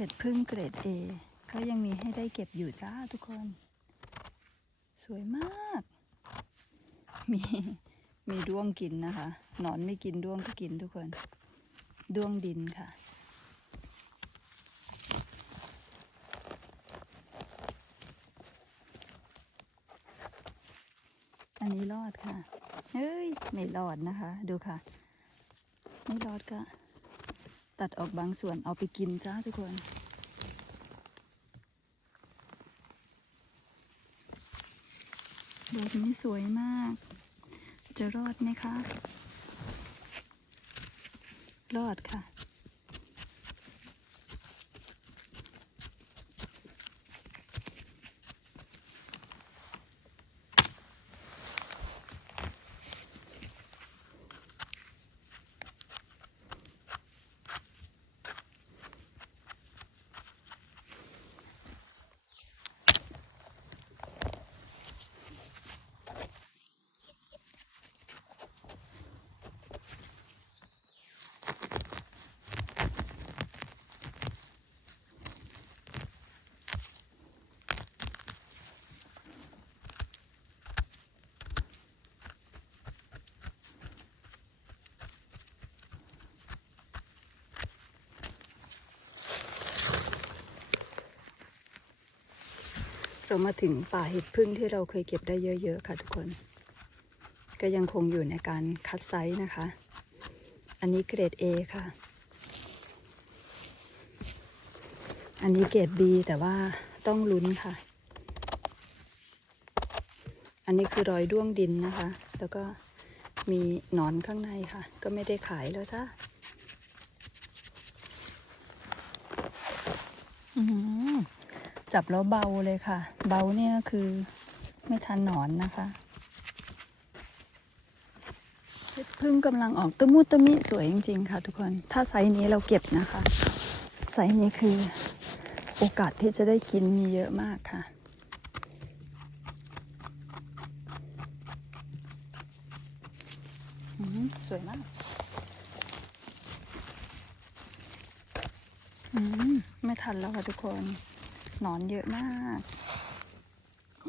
เห็ดพึ่งเกรด A ก็ยังมีให้ได้เก็บอยู่จ้าทุกคน สวยมาก มีมีด้วงกินนะคะหนอนไม่กินด้วงก็กินทุกคน ด้วงดินค่ะ อันนี้รอดค่ะ เฮ้ย ไม่รอดนะคะ ดูค่ะ ไม่รอดก็ ตัดออกบางส่วนเอาไปกินจ้าทุกคนดอกนี้สวยมาก จะรอดไหมคะ รอดค่ะ เรามาถึงป่าเห็ดพึ่งที่เราเคยเก็บได้เยอะ ๆ ค่ะทุกคน ก็ยังคงอยู่ในการคัดไซส์นะคะ อันนี้เกรด A ค่ะ อันนี้เกรด B แต่ว่าต้องลุ้นค่ะ อันนี้คือรอยด้วงดินนะคะ แล้วก็มีหนอนข้างในค่ะ ก็ไม่ได้ขายแล้วจ้าอื้อหือ จับแล้วเบาเลยค่ะ เบาเนี่ยคือไม่ทันหนอนนะคะพึ่งกำลังออกตะมุตะมิสวยจริง ๆ ค่ะ ทุกคน ถ้าไซส์นี้เราเก็บนะคะ ไซส์นี้คือโอกาสที่จะได้กินมีเยอะมากค่ะ สวยมากอืมไม่ทันแล้วค่ะทุกคน หนอนเยอะมาก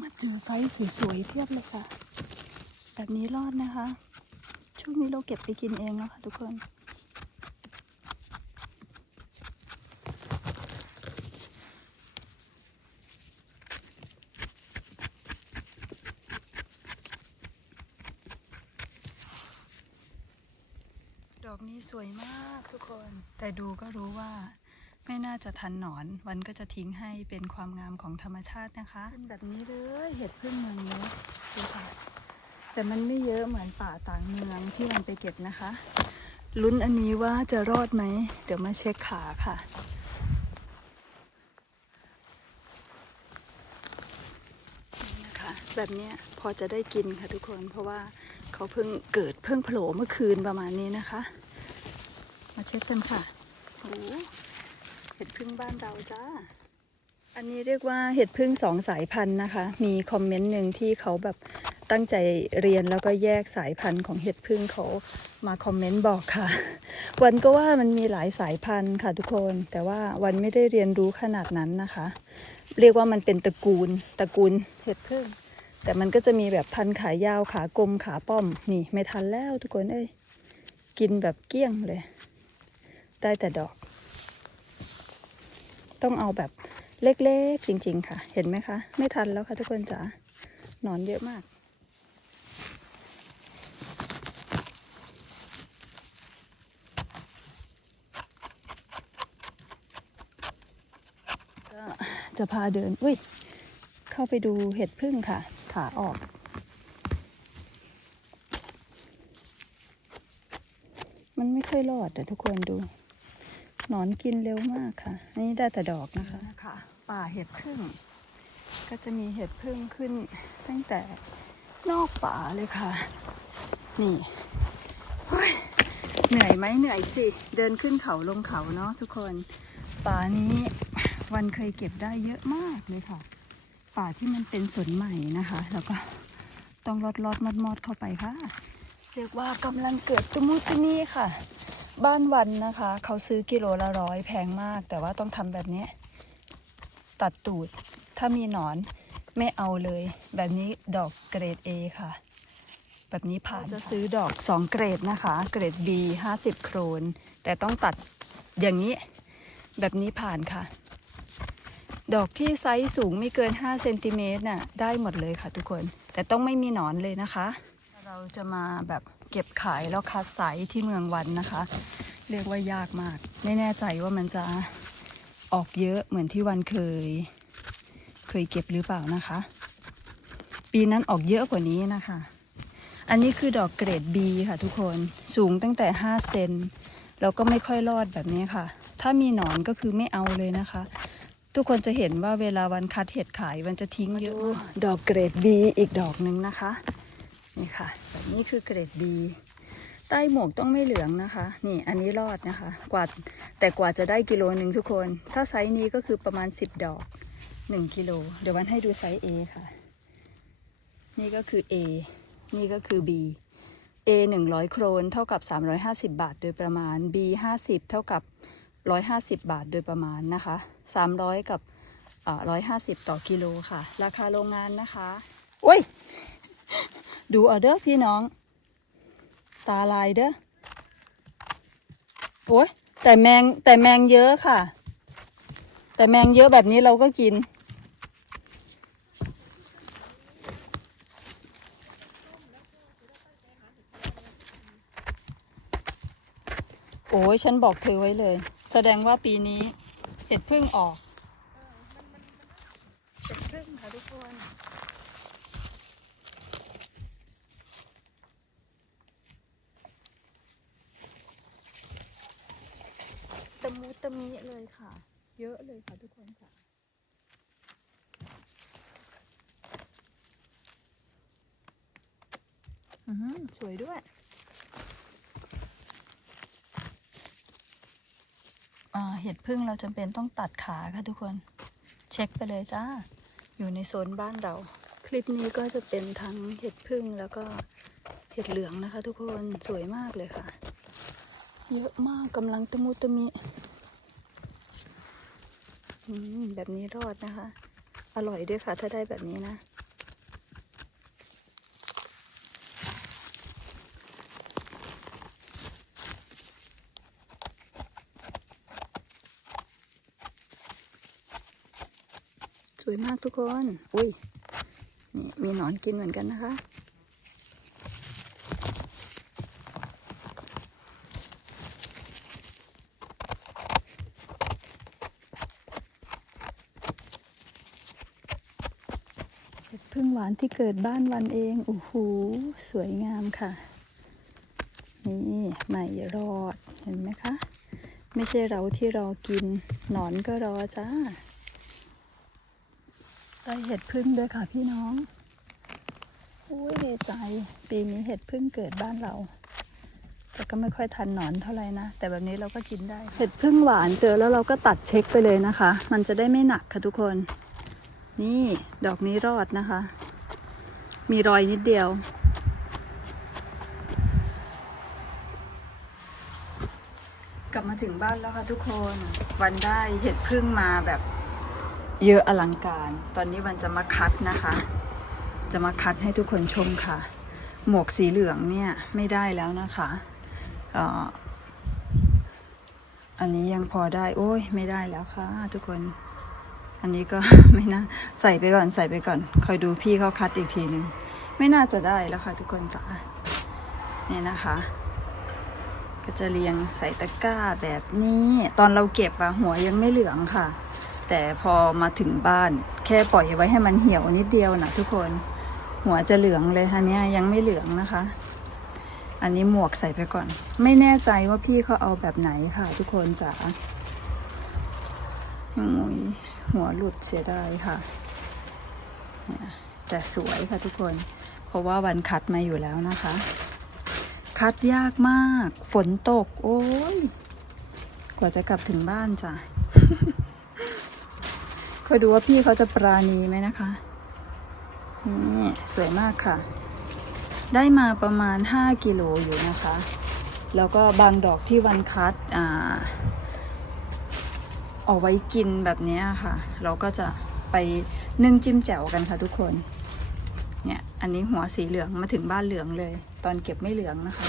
มาเจอไซส์สวยๆเพียบเลยค่ะ แบบนี้รอดนะคะ ช่วงนี้เราเก็บไปกินเองแล้วค่ะทุกคนดอกนี้สวยมากทุกคน แต่ดูก็รู้ว่า ไม่น่าจะทันหนอน วันก็จะทิ้งให้เป็นความงามของธรรมชาตินะคะเป็นแบบนี้เลยเห็ดพึ่งเมืองนี้ดูค่ะแต่มันไม่เยอะเหมือนป่าต่างเมืองที่วันไปเก็บนะคะ ลุ้นอันนี้ว่าจะรอดไหม เดี๋ยวมาเช็คขาค่ะนี่นะคะแบบนี้พอจะได้กินค่ะทุกคน เพราะว่าเขาเพิ่งเกิดเพิ่งโผล่เมื่อคืนประมาณนี้นะคะ มาเช็คกันค่ะโอ้ เห็ดพึ่งบ้านเราจ้า อันนี้เรียกว่าเห็ดพึ่งสองสายพันธุ์นะคะ มีคอมเมนต์หนึ่งที่เขาแบบตั้งใจเรียนแล้วก็แยกสายพันธุ์ของเห็ดพึ่งเขามาคอมเมนต์บอกค่ะ วันก็ว่ามันมีหลายสายพันธุ์ค่ะทุกคน แต่ว่าวันไม่ได้เรียนรู้ขนาดนั้นนะคะ เรียกว่ามันเป็นตระกูลตระกูลเห็ดพึ่ง แต่มันก็จะมีแบบพันธุ์ขายาวขากลมขาป้อมนี่ไม่ทันแล้วทุกคนเอ้ยกินแบบเกี้ยงเลย ได้แต่ดอก ต้องเอาแบบเล็กๆจริง ๆ ค่ะ เห็นไหมคะ ไม่ทันแล้วค่ะทุกคนจ๋าหนอนเยอะมาก ก็จะพาเดิน อุ้ย เข้าไปดูเห็ดพึ่งค่ะ ขาออกมันไม่ค่อยรอดแต่ทุกคนดู หนอนกินเร็วมากค่ะอันนี้ได้แต่ดอกนะคะค่ะป่าเห็ดพึ่ง ก็จะมีเห็ดพึ่งขึ้นตั้งแต่นอกป่าเลยค่ะ นี่เฮ้ยเหนื่อยไหมเหนื่อยสิ เดินขึ้นเขาลงเขาเนาะทุกคน ป่านี้วันเคยเก็บได้เยอะมากเลยค่ะ ป่าที่มันเป็นสวนใหม่นะคะ แล้วก็ต้องลอดลอดมอดมอดๆเข้าไปค่ะ เรียกว่ากำลังเกิดตะมุตะมีค่ะ บ้านวันนะคะ เขาซื้อกิโลละร้อยแพงมาก แต่ว่าต้องทำแบบนี้ ตัดตูด ถ้ามีหนอนไม่เอาเลย แบบนี้ดอกเกรด A ค่ะ แบบนี้ผ่านจะซื้อดอก 2 เกรดนะคะ เกรด B 50 โครน แต่ต้องตัดอย่างนี้ แบบนี้ผ่านค่ะ ดอกที่ไซส์สูงไม่เกิน 5 เซนติเมตรน่ะได้หมดเลยค่ะทุกคน แต่ต้องไม่มีหนอนเลยนะคะ เราจะมาแบบ เก็บขายแล้วคัดไซส์ที่เมืองวันนะคะ เรียกว่ายากมาก ไม่แน่ใจว่ามันจะออกเยอะเหมือนที่วันเคย เคยเก็บหรือเปล่านะคะ ปีนั้นออกเยอะกว่านี้นะคะ อันนี้คือดอกเกรด B ค่ะทุกคนสูงตั้งแต่ 5 เซนแล้วก็ไม่ค่อยรอดแบบนี้ค่ะ ถ้ามีหนอนก็คือไม่เอาเลยนะคะ ทุกคนจะเห็นว่าเวลาวันคัดเห็ดขายมันจะทิ้งเยอะดอกเกรด B อีกดอกหนึ่งนะคะ นี่ค่ะ แบบนี้คือเกรด B ใต้หมวกต้องไม่เหลืองนะคะ นี่อันนี้รอดนะคะ กว่าแต่กว่าจะได้กิโลหนึ่งทุกคน ถ้าไซส์นี้ก็คือประมาณ 10 ดอก 1 กิโล เดี๋ยววันให้ดูไซส์ A ค่ะ นี่ก็คือ A นี่ก็คือ B A 100 โครนเท่ากับ 350 บาท โดยประมาณ B 50 เท่ากับ 150 บาทโดยประมาณนะคะ 300 กับอ่า150 ต่อกิโลค่ะ ราคาโรงงานนะคะ โอ้ย ดูเอาเด้อพี่น้อง ตาลายเด้อโอ้ยแต่แมงแต่แมงเยอะค่ะ แต่แมงเยอะแบบนี้เราก็กิน โอ้ยฉันบอกเธอไว้เลย แสดงว่าปีนี้เห็ดพึ่งออก เห็ดพึ่งค่ะทุกคน ตะ มูตะมิเลยค่ะ เยอะเลยค่ะทุกคนค่ะ อือหือสวยด้วย อ่า เห็ดพึ่งเราจำเป็นต้องตัดขาค่ะทุกคน เช็คไปเลยจ้า อยู่ในโซนบ้านเรา คลิปนี้ก็จะเป็นทั้งเห็ดพึ่งแล้วก็เห็ดเหลืองนะคะ ทุกคน สวยมากเลยค่ะ เยอะมากกำลังตะมุตะมิ แบบนี้รอดนะคะ อร่อยด้วยค่ะ ถ้าได้แบบนี้นะ สวยมากทุกคน อุ้ย นี่มีหนอนกินเหมือนกันนะคะ พึ่งหวานที่เกิดบ้านวันเองโอ้โหสวยงามค่ะ นี่ไม่รอดเห็นไหมคะ ไม่ใช่เราที่รอกิน หนอนก็รอจ้าได้เห็ดพึ่งด้วยค่ะพี่น้องอุ้ยดีใจ ปีนี้เห็ดพึ่งเกิดบ้านเรา แต่ก็ไม่ค่อยทันหนอนเท่าไหร่นะ แต่แบบนี้เราก็กินได้ เห็ดพึ่งหวานเจอแล้วเราก็ตัดเช็คไปเลยนะคะ มันจะได้ไม่หนักค่ะทุกคน นี่ดอกนี้รอดนะคะ มีรอยนิดเดียว กลับมาถึงบ้านแล้วค่ะทุกคน วันได้เห็ดพึ่งมาแบบเยอะอลังการ ตอนนี้วันจะมาคัดนะคะ จะมาคัดให้ทุกคนชมค่ะ หมวกสีเหลืองเนี่ยไม่ได้แล้วนะคะอออันนี้ยังพอได้ โอ้ยไม่ได้แล้วค่ะทุกคน อันนี้ก็ไม่น่าใส่ไปก่อนใส่ไปก่อน คอยดูพี่เขาคัดอีกทีหนึ่งไม่น่าจะได้แล้วค่ะทุกคนจ๋าเนี่ยนะคะ ก็จะเรียงใส่ตะกร้าแบบนี้ ตอนเราเก็บอะหัวยังไม่เหลืองค่ะ แต่พอมาถึงบ้าน แค่ปล่อยไว้ให้มันเหี่ยวนิดเดียวนะทุกคน หัวจะเหลืองเลยค่ะเนี่ยยังไม่เหลืองนะคะ อันนี้หมวกใส่ไปก่อน ไม่แน่ใจว่าพี่เขาเอาแบบไหนค่ะ ทุกคนจ๋า หัวหลุดเสียดายค่ะ แต่สวยค่ะทุกคน เพราะว่าวันคัดมาอยู่แล้วนะคะ คัดยากมาก ฝนตก โอ้ย กว่าจะกลับถึงบ้านจ้ะคอยดูว่าพี่เขาจะปราณีไหมนะคะ นี่สวยมากค่ะ ได้มาประมาณ 5 กิโลอยู่นะคะ แล้วก็บางดอกที่วันคัดอ่า เอาไว้กินแบบนี้ค่ะ เราก็จะไปนึ่งจิ้มแจ่วกันค่ะทุกคน เนี่ย อันนี้หัวสีเหลืองมาถึงบ้านเหลืองเลย ตอนเก็บไม่เหลืองนะคะ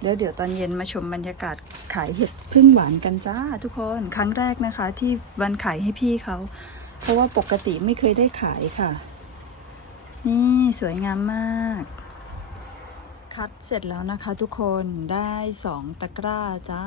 เดี๋ยวเดี๋ยวตอนเย็นมาชมบรรยากาศขายเห็ดพึ่งหวานกันจ้าทุกคน ครั้งแรกนะคะ ที่วันขายให้พี่เขา เพราะว่าปกติไม่เคยได้ขายค่ะ นี่สวยงามมาก คัดเสร็จแล้วนะคะทุกคนได้สองตะกร้าจ้า